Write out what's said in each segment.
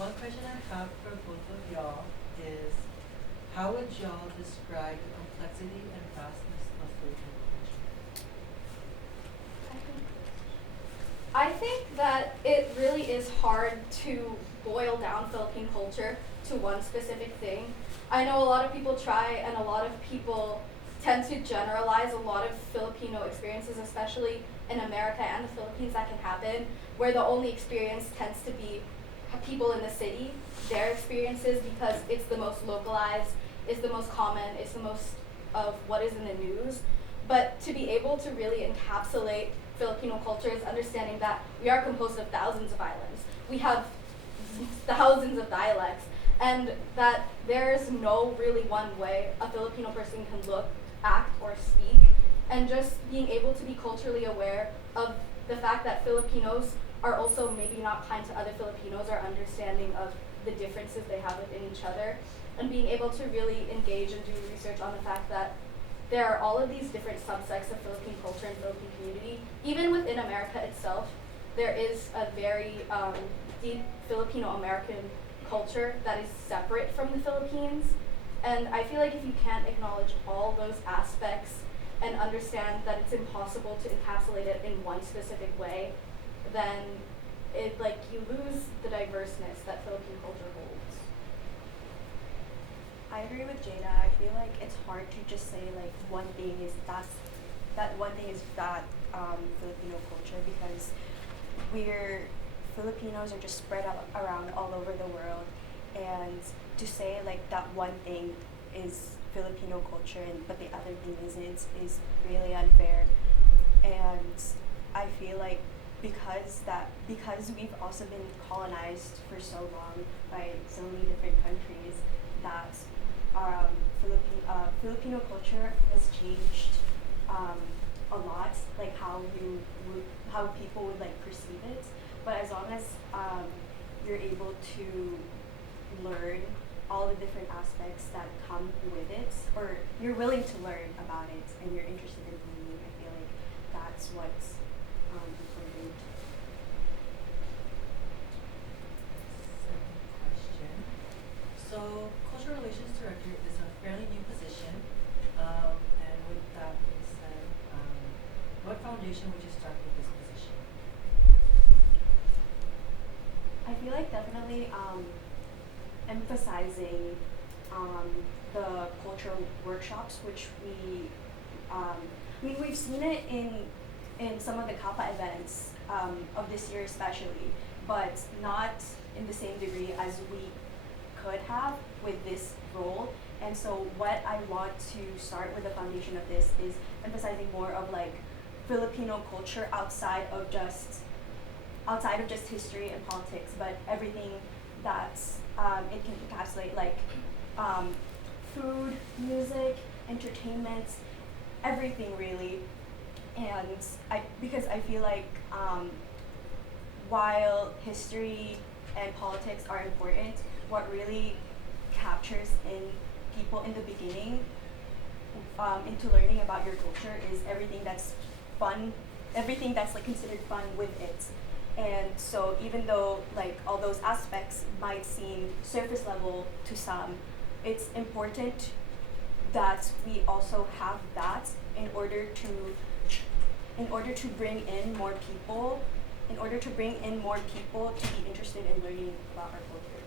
One question I have for both of y'all is, how would y'all describe the complexity and vastness of Filipino culture? I think that it really is hard to boil down Philippine culture to one specific thing. I know a lot of people try, and a lot of people tend to generalize a lot of Filipino experiences, especially in America and the Philippines, that can happen, where the only experience tends to be people in the city, their experiences, because it's the most localized, it's the most common, it's the most of what is in the news. But to be able to really encapsulate Filipino culture is understanding that we are composed of thousands of islands. We have thousands of dialects, and that there is no really one way a Filipino person can look, act, or speak. And just being able to be culturally aware of the fact that Filipinos are also maybe not kind to other Filipinos, or understanding of the differences they have within each other, and being able to really engage and do research on the fact that there are all of these different subsects of Philippine culture and Philippine community. Even within America itself, there is a very deep Filipino American culture that is separate from the Philippines. And I feel like if you can't acknowledge all those aspects and understand that it's impossible to encapsulate it in one specific way, then you lose the diverseness that Philippine culture holds. I agree with Jada. I feel like it's hard to just say like one thing is that one thing is that Filipino culture, because we're Filipinos are just spread out around all over the world, and to say like that one thing is Filipino culture and but the other thing isn't is really unfair. And I feel like because we've also been colonized for so long by so many different countries, that Filipino culture has changed a lot, like how people would like perceive it. But as long as you're able to learn all the different aspects that come with it, or you're willing to learn about it and you're interested in learning, I feel like that's what's important. Second question. So, Cultural Relations Director is a fairly new position. And with that being said, what foundation would you start with this position? I feel like definitely emphasizing the cultural workshops, which we've seen it in some of the Kappa events of this year especially, but not in the same degree as we could have with this role. And so what I want to start with the foundation of this is emphasizing more of like Filipino culture outside of just history and politics, but everything that it can encapsulate, like food, music, entertainment, everything really. And because I feel like while history and politics are important, what really captures in people in the beginning into learning about your culture is everything that's fun, everything that's like considered fun with it. And so even though like all those aspects might seem surface level to some, it's important that we also have that in order to bring in more people, to be interested in learning about our culture.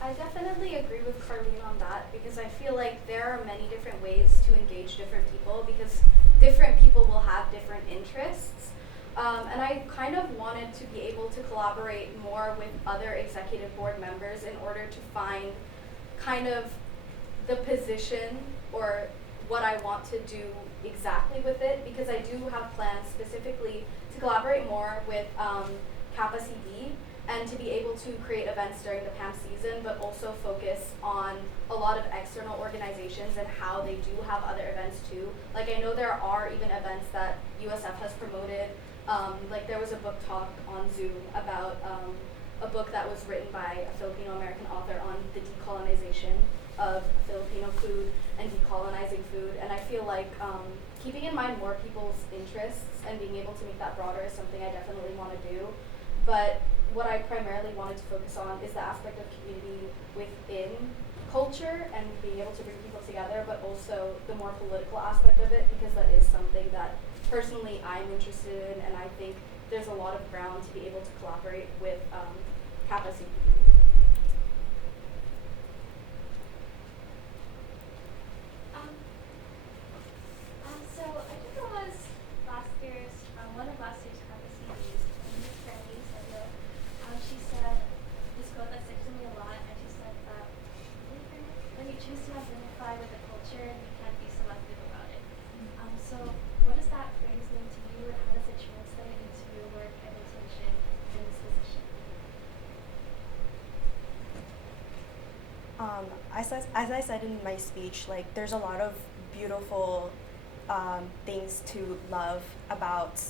I definitely agree with Carlene on that, because I feel like there are many different ways to engage different people, because different people will have different interests. And I kind of wanted to be able to collaborate more with other executive board members in order to find kind of the position or what I want to do exactly with it, because I do have plans specifically to collaborate more with Kappa CD and to be able to create events during the PAM season, but also focus on a lot of external organizations and how they do have other events too. Like I know there are even events that USF has promoted. Like there was a book talk on Zoom about a book that was written by a Filipino American author on the decolonization of Filipino food and decolonizing food. And I feel like keeping in mind more people's interests and being able to make that broader is something I definitely want to do. But what I primarily wanted to focus on is the aspect of community within culture and being able to bring people together, but also the more political aspect of it, because that is something that personally I'm interested in, and I think there's a lot of ground to be able to collaborate with Kappa CPD. So I think it was one of last year's Kappa CDs, Miss Brandy Seville. She said this quote that sticks to me a lot, and she said that when you choose to identify with a culture, you can't be selective about it. So what does that phrase mean to you, and how does it translate into your work and intention in this position? As I said in my speech, like there's a lot of beautiful things to love about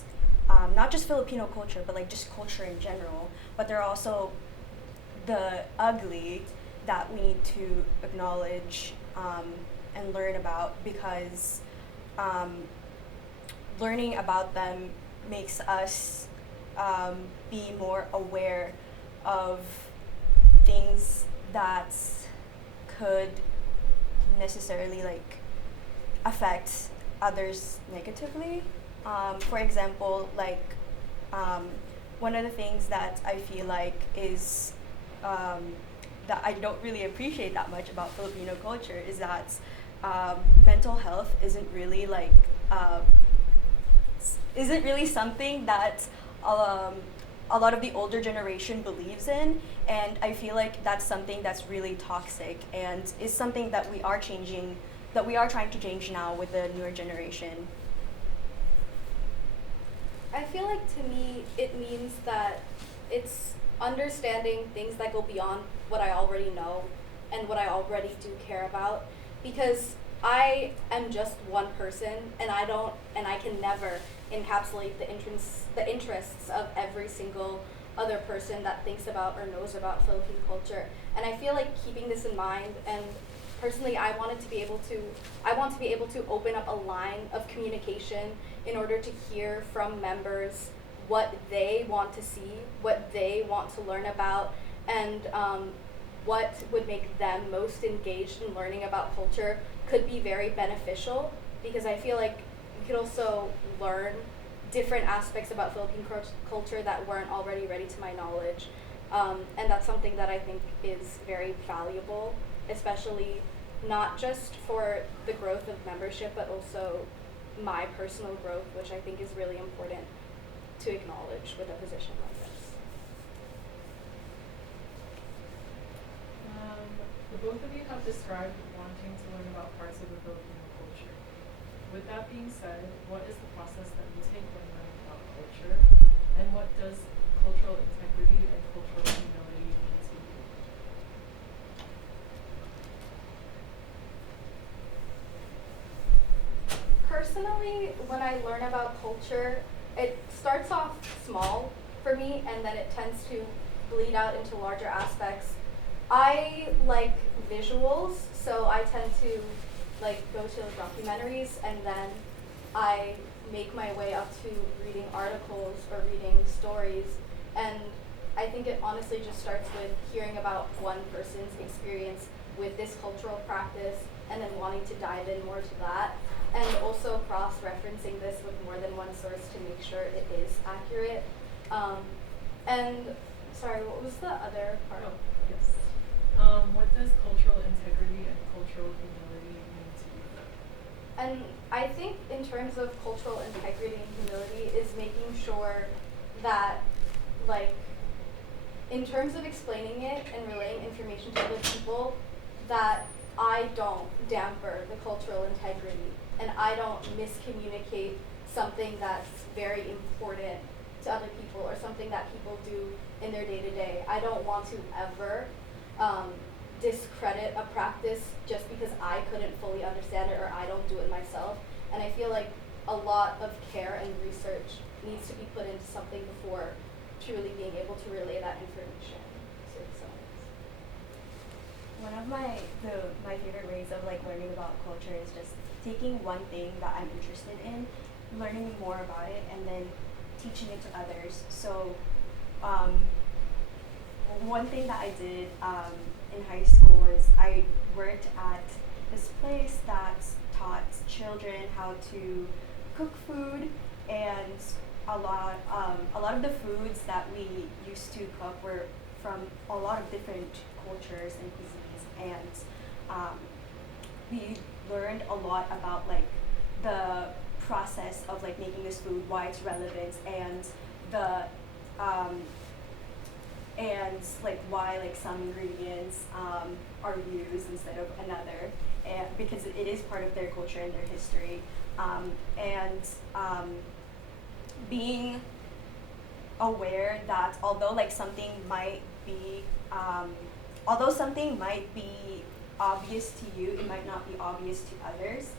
not just Filipino culture, but like just culture in general. But there are also the ugly that we need to acknowledge and learn about, because learning about them makes us be more aware of things that could necessarily like affect others negatively. For example, like one of the things that I feel like is that I don't really appreciate that much about Filipino culture is that mental health isn't really something that a lot of the older generation believes in, and I feel like that's something that's really toxic and is something that we are trying to change now with the newer generation. I feel like to me it means that it's understanding things that go beyond what I already know and what I already do care about, because I am just one person and I can never encapsulate the interests of every single other person that thinks about or knows about Philippine culture. And I feel like keeping this in mind, and personally I want to be able to open up a line of communication in order to hear from members what they want to see, what they want to learn about, and what would make them most engaged in learning about culture could be very beneficial, because I feel like we could also learn different aspects about Philippine culture that weren't already ready to my knowledge. And that's something that I think is very valuable, especially not just for the growth of membership, but also my personal growth, which I think is really important to acknowledge with a position like this. The both of you have described wanting to learn about parts of the Filipino culture. With that being said, what is the process that you take when learning about culture, and what does cultural integrity and cultural humility mean to you? Personally, when I learn about culture, it starts off small for me, and then it tends to bleed out into larger aspects. I like visuals, so I tend to like go to documentaries, and then I make my way up to reading articles or reading stories. And I think it honestly just starts with hearing about one person's experience with this cultural practice, and then wanting to dive in more to that, and also cross-referencing this with more than one source to make sure it is accurate. And sorry, what was the other part? Oh, yes. What does cultural integrity and cultural humility mean to you? And I think in terms of cultural integrity and humility is making sure that, like, in terms of explaining it and relaying information to other people, that I don't damper the cultural integrity and I don't miscommunicate something that's very important to other people or something that people do in their day-to-day. I don't want to ever discredit a practice just because I couldn't fully understand it or I don't do it myself. And I feel like a lot of care and research needs to be put into something before truly being able to relay that information to someone else. One of my favorite ways of like learning about culture is just taking one thing that I'm interested in, learning more about it, and then teaching it to others. So one thing that I did in high school is I worked at this place that taught children how to cook food, and a lot of the foods that we used to cook were from a lot of different cultures and cuisines, and we learned a lot about like the process of like making this food, why it's relevant, and the and like why like some ingredients are used instead of another, and because it is part of their culture and their history, and being aware that although something might be obvious to you, it might not be obvious to others.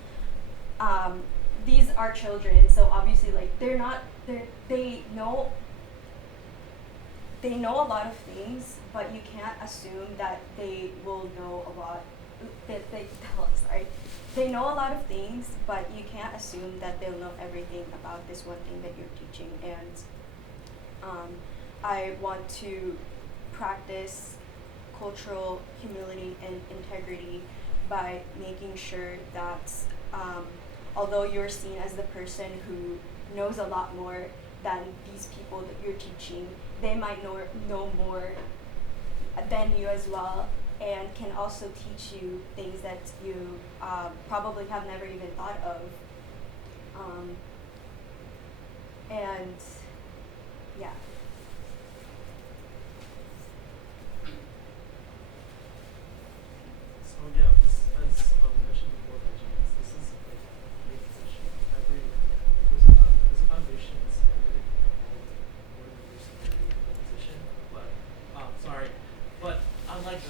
These are children, so obviously like they know a lot of things, but you can't assume that they will know a lot. They know a lot of things, but you can't assume that they'll know everything about this one thing that you're teaching. And I want to practice cultural humility and integrity by making sure that although you're seen as the person who knows a lot more than these people that you're teaching, they might know more than you as well, and can also teach you things that you probably have never even thought of. And yeah. So yeah, this as mentioned before by James, this is like a new position. There's a foundation and standard where there's a position, but unlike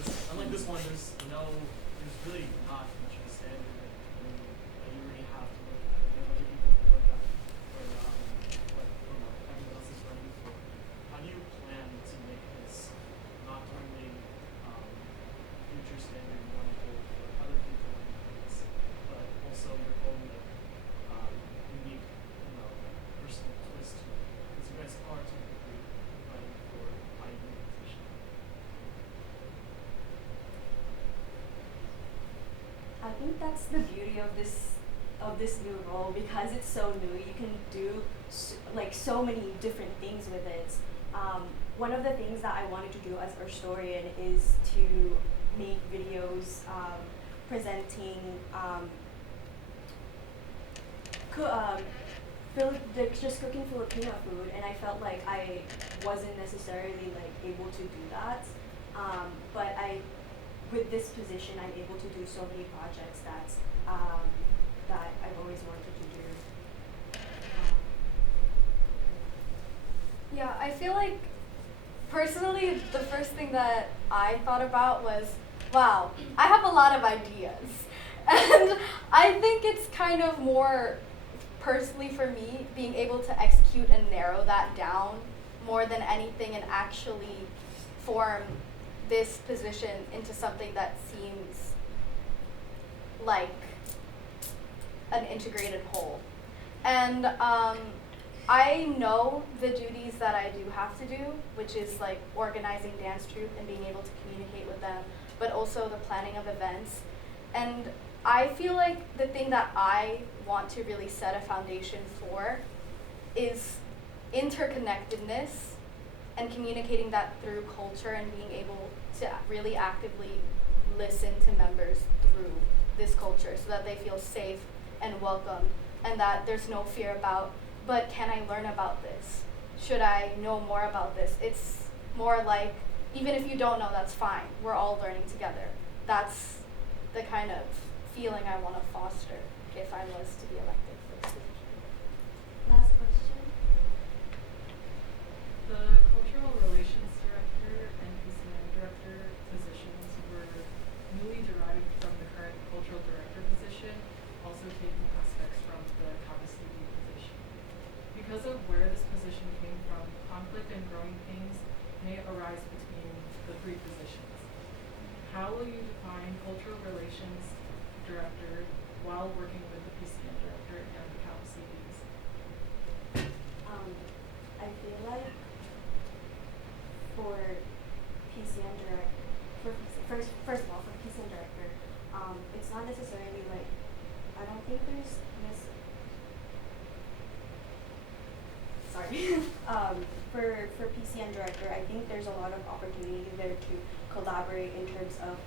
this one, there's really not much of a standard that you really have to look at. You have other people to look at for what everyone else is running for. How do you plan to make this not only future standard you want to hold for other people in place, but also your own unique, personal twist to it? Because you guys are technically fighting for a unique position. I think that's the beauty of this new role, because it's so new. You can do so many different things with it. One of the things that I wanted to do as a historian is to make videos presenting just cooking Filipino food, and I felt like I wasn't necessarily like able to do that. But with this position, I'm able to do so many projects that I've always wanted to do. Yeah, I feel like personally the first thing that I thought about was, wow, I have a lot of ideas. And I think it's kind of more personally for me being able to execute and narrow that down more than anything, and actually form this position into something that seems like an integrated whole. And I know the duties that I do have to do, which is like organizing dance troupe and being able to communicate with them, but also the planning of events. And I feel like the thing that I want to really set a foundation for is interconnectedness, and communicating that through culture, and being able to really actively listen to members through this culture so that they feel safe and welcome, and that there's no fear about, but can I learn about this? Should I know more about this? It's more like, even if you don't know, that's fine. We're all learning together. That's the kind of feeling I want to foster if I was to be elected for this position. Last question. The Cultural Relations Director and PCN Director positions were newly derived from the current Cultural Director position, also taking aspects from the Kapasiti position. Because of where this position came from, conflict and growing pains may arise between the three positions. How will you define Cultural Relations Director while working with the PCN Director and the Kapasitis? I feel like for for PCN director, I think there's a lot of opportunity there to collaborate in terms of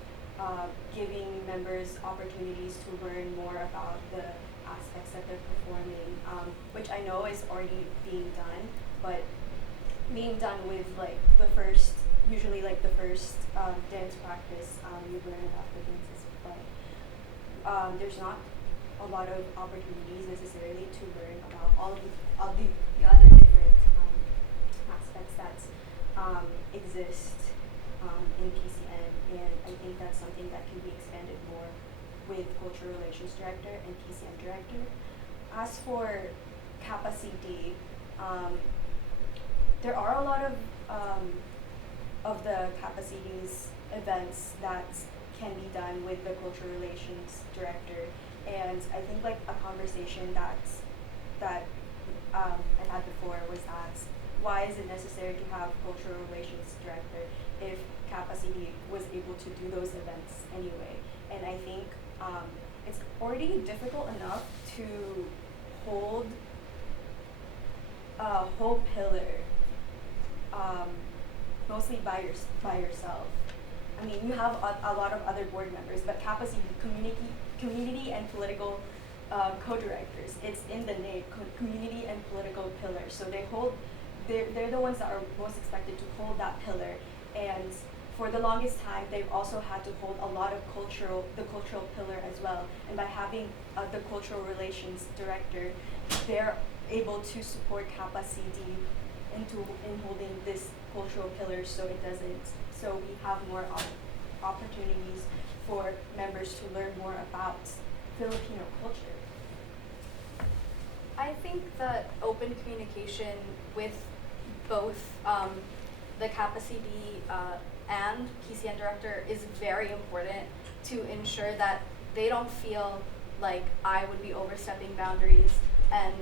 giving members opportunities to learn more about the aspects that they're performing, which I know is already being done, but being done with like the first, usually like the first dance practice, you learn about the dances, but there's not a lot of opportunities necessarily to learn about all the other different aspects that exist in PCN, and I think that's something that can be expanded more with Cultural Relations Director and PCN Director. As for Kappa CD, there are a lot of the Kappa CD's events that can be done with the Cultural Relations Director, and I think like a conversation that I had before was that why is it necessary to have Cultural Relations Director if Kappa CD was able to do those events anyway? And I think it's already difficult enough to hold a whole pillar mostly by yourself. I mean, you have a lot of other board members, but Kappa CD, community and political co-directors. It's in the name, community and political pillars. So they're the ones that are most expected to hold that pillar. And for the longest time, they've also had to hold a lot of the cultural pillar as well. And by having the cultural relations director, they're able to support Kappa CD in holding this cultural pillar, so we have more opportunities for members to learn more about Filipino culture. I think that open communication with both the Kappa CD and PCN director is very important to ensure that they don't feel like I would be overstepping boundaries, and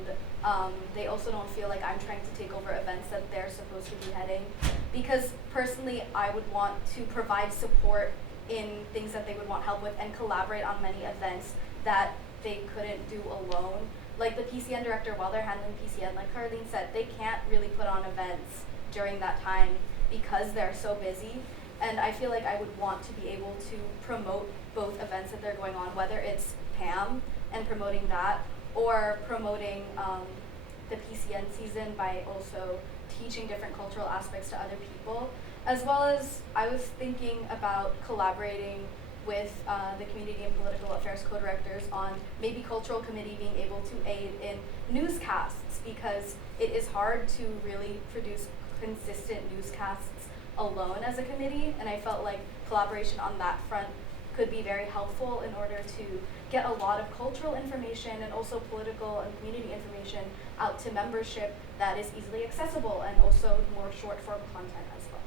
they also don't feel like I'm trying to take over events that they're supposed to be heading. Because personally, I would want to provide support in things that they would want help with and collaborate on many events that they couldn't do alone. Like the PCN director, while they're handling PCN, like Carlene said, they can't really put on events during that time because they're so busy. And I feel like I would want to be able to promote both events that they're going on, whether it's PAM and promoting that, or promoting the PCN season by also teaching different cultural aspects to other people, as well as I was thinking about collaborating with the community and political affairs co-directors on maybe cultural committee being able to aid in newscasts, because it is hard to really produce consistent newscasts alone as a committee, and I felt like collaboration on that front could be very helpful in order to get a lot of cultural information and also political and community information out to membership that is easily accessible, and also more short form content as well.